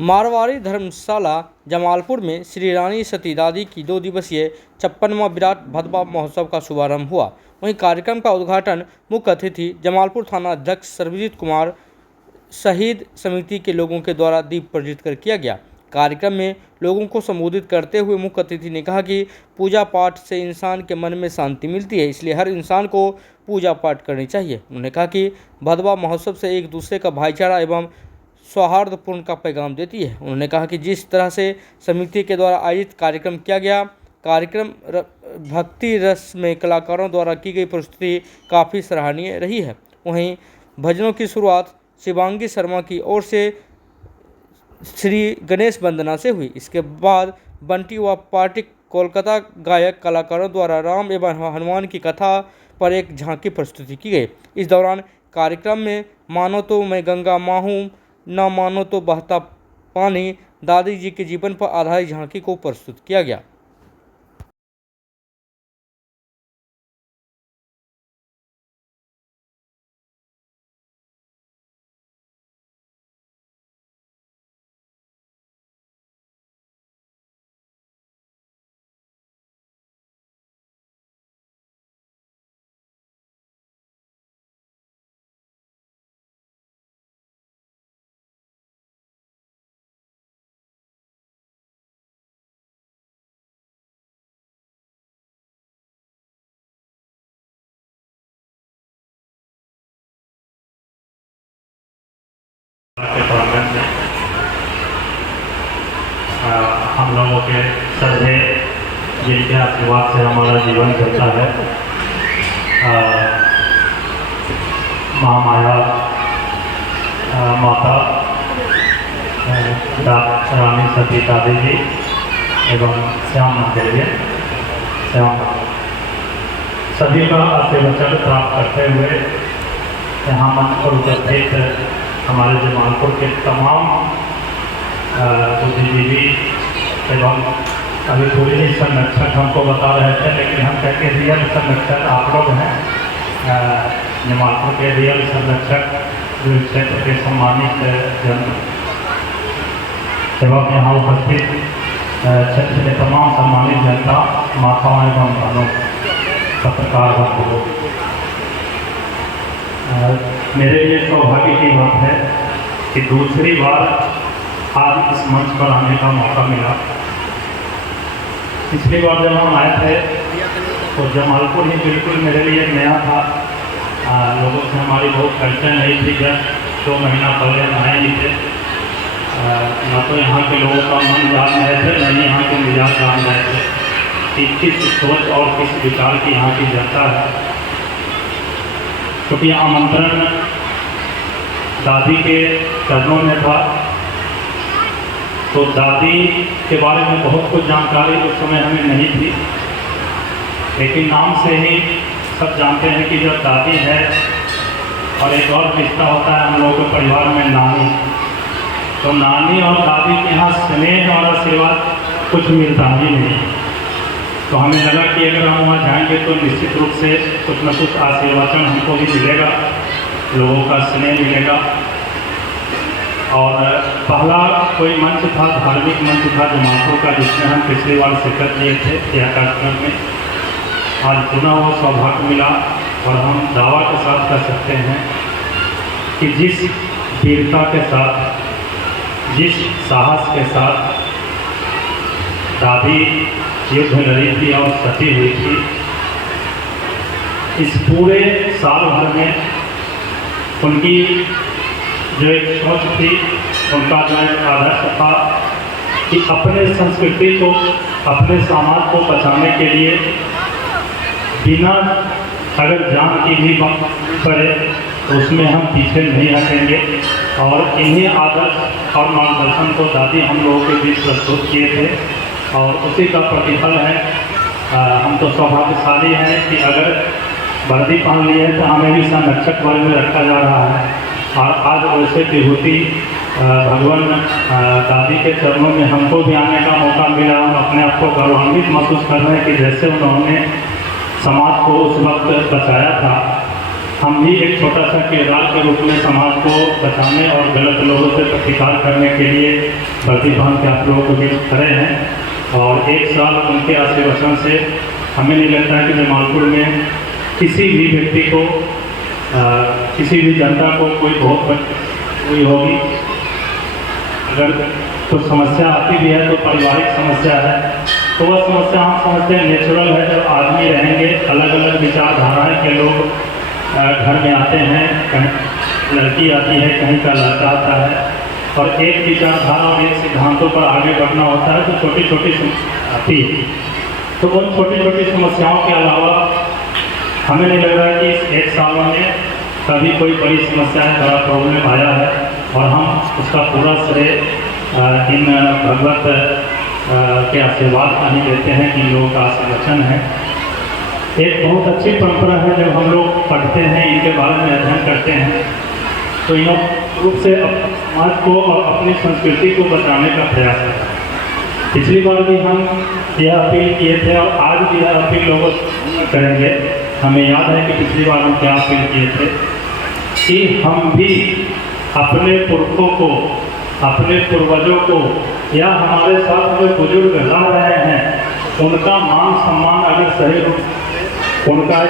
मारवाड़ी धर्मशाला जमालपुर में श्री रानी सती दादी की 2 दिवसीय 56वां विराट भदवा महोत्सव का शुभारंभ हुआ। वहीं कार्यक्रम का उद्घाटन मुख्य अतिथि जमालपुर थाना अध्यक्ष सर्वजीत कुमार शहीद समिति के लोगों के द्वारा दीप प्रज्वलित कर किया गया। कार्यक्रम में लोगों को संबोधित करते हुए मुख्य अतिथि ने कहा कि पूजा पाठ से इंसान के मन में शांति मिलती है, इसलिए हर इंसान को पूजा पाठ करनी चाहिए। उन्होंने कहा कि भदवा महोत्सव से एक दूसरे का भाईचारा एवं सौहार्दपूर्ण का पैगाम देती है। उन्होंने कहा कि जिस तरह से समिति के द्वारा आयोजित कार्यक्रम किया गया, कार्यक्रम भक्ति रस में कलाकारों द्वारा की गई प्रस्तुति काफ़ी सराहनीय रही है। वहीं भजनों की शुरुआत शिवांगी शर्मा की ओर से श्री गणेश वंदना से हुई। इसके बाद बंटी व पार्टी कोलकाता गायक कलाकारों द्वारा राम एवं हनुमान की कथा पर एक झांकी प्रस्तुति की गई। इस दौरान कार्यक्रम में मानो तो मैं गंगा माँ हूँ, न मानो तो बहता पानी दादी जी के जीवन पर आधारित झांकी को प्रस्तुत किया गया। के प्रांगण में हम लोगों के सदे जिनके आशीर्वाद से हमारा जीवन चलता है, महामाया माता रानी सती दादी जी एवं श्याम मंदिर श्याम सभी का आशीर्वचन प्राप्त करते हुए यहाँ मंच पर उपस्थित हमारे जमालपुर के तमाम बुद्धिजीवी एवं अभी पूरी ही संरक्षक हमको बता रहे थे, लेकिन हम कहते हैं रियल संरक्षक आप लोग हैं। जमालपुर के रियल संरक्षक जो क्षेत्र के सम्मानित जन एवं यहाँ उपस्थित क्षेत्र के तमाम सम्मानित जनता, माताओं एवं बहनों, पत्रकार बंधुओं, मेरे लिए सौभाग्य की बात है कि दूसरी बार आज इस मंच पर आने का मौका मिला। पिछली बार जब हम आए थे तो जमालपुर ही बिल्कुल मेरे लिए नया था। लोगों से हमारी बहुत परिचय नहीं थी। जब 2 महीना पहले हम आए नहीं थे, न तो यहाँ के लोगों का मन जान रहे थे, न ही यहाँ के मिजाज जान रहे थे कि किस सोच और किस विचार की यहाँ की जनता है। क्योंकि आमंत्रण दादी के चरणों में था, तो दादी के बारे में बहुत कुछ जानकारी उस समय हमें नहीं थी, लेकिन नाम से ही सब जानते हैं कि जब दादी है और एक और रिश्ता होता है हम लोगों के परिवार में नानी, तो नानी और दादी के यहाँ स्नेह और आशीर्वाद कुछ मिलता ही नहीं। तो हमें लगा कि अगर हम वहाँ जाएंगे तो निश्चित रूप से कुछ न कुछ आशीर्वाचन हमको भी मिलेगा, लोगों का स्नेह मिलेगा। और पहला कोई मंच था, धार्मिक मंच था जमालपुर का, जिसमें हम पिछली बार शिरकत किए थे यह कार्यक्रम में। आज पुनः वो सौभाग्य मिला और हम दावा के साथ कह सकते हैं कि जिस वीरता के साथ, जिस साहस के साथ दादी युद्ध लड़ी थी और सती हुई थी, इस पूरे साल भर में उनकी जो एक सोच थी, उनका जो एक आदर्श था कि अपने संस्कृति को, अपने समाज को बचाने के लिए बिना अगर जान की भी बात पड़े तो उसमें हम पीछे नहीं हटेंगे। और इन्हीं आदर्श और मार्गदर्शन को दादी हम लोगों के बीच प्रस्तुत किए थे और उसी का प्रतिफल है। हम तो सौभाग्यशाली हैं कि अगर वर्दी पहन ली है तो हमें भी संरक्षक वर्ग में रखा जा रहा है। और आज वैसे विभूति भगवान दादी के चरणों में हमको भी आने का मौका मिला। हम अपने आप को गौरवान्वित महसूस कर रहे हैं कि जैसे उन्होंने समाज को उस वक्त बचाया था, हम भी एक छोटा सा किरदार के रूप में समाज को बचाने और गलत लोगों से प्रतिकार करने के लिए वर्दी बांध के आप लोगों को भी खड़े हैं। और एक साल उनके आशीर्वचन से हमें नहीं लगता है कि जमालपुर में किसी भी व्यक्ति को किसी भी जनता को कोई बहुत हुई होगी। अगर कुछ समस्या आती भी है तो पारिवारिक समस्या है, तो वह समस्या हम समझते हैं नेचुरल है। जब आदमी रहेंगे, अलग अलग विचारधाराएं के लोग घर में आते हैं, कहीं लड़की आती है, कहीं का लड़का आता है, और एक विचारधारा और एक सिद्धांतों पर आगे बढ़ना होता है, तो छोटी छोटी आती है। तो उन छोटी छोटी समस्याओं के अलावा हमें नहीं लग रहा है कि इस एक साल में कभी कोई बड़ी समस्या है, बड़ा प्रॉब्लम आया है, और हम उसका पूरा श्रेय इन भगवत के आशीर्वाद का ही देते हैं कि लोगों का आशीर्वचन है। एक बहुत अच्छी परंपरा है, जब हम लोग पढ़ते हैं, इनके बारे में अध्ययन करते हैं, तो इन रूप से समाज को और अपनी संस्कृति को बचाने का प्रयास करते हैं। पिछली बार भी हम यह अपील किए थे और आज भी यह अपील लोगों करेंगे। हमें याद है कि पिछली बार हम क्या अपील किए थे कि हम भी अपने पुरखों को, अपने पूर्वजों को, या हमारे साथ जो बुजुर्ग रह रहे हैं, उनका मान सम्मान अगर सही रूप उनका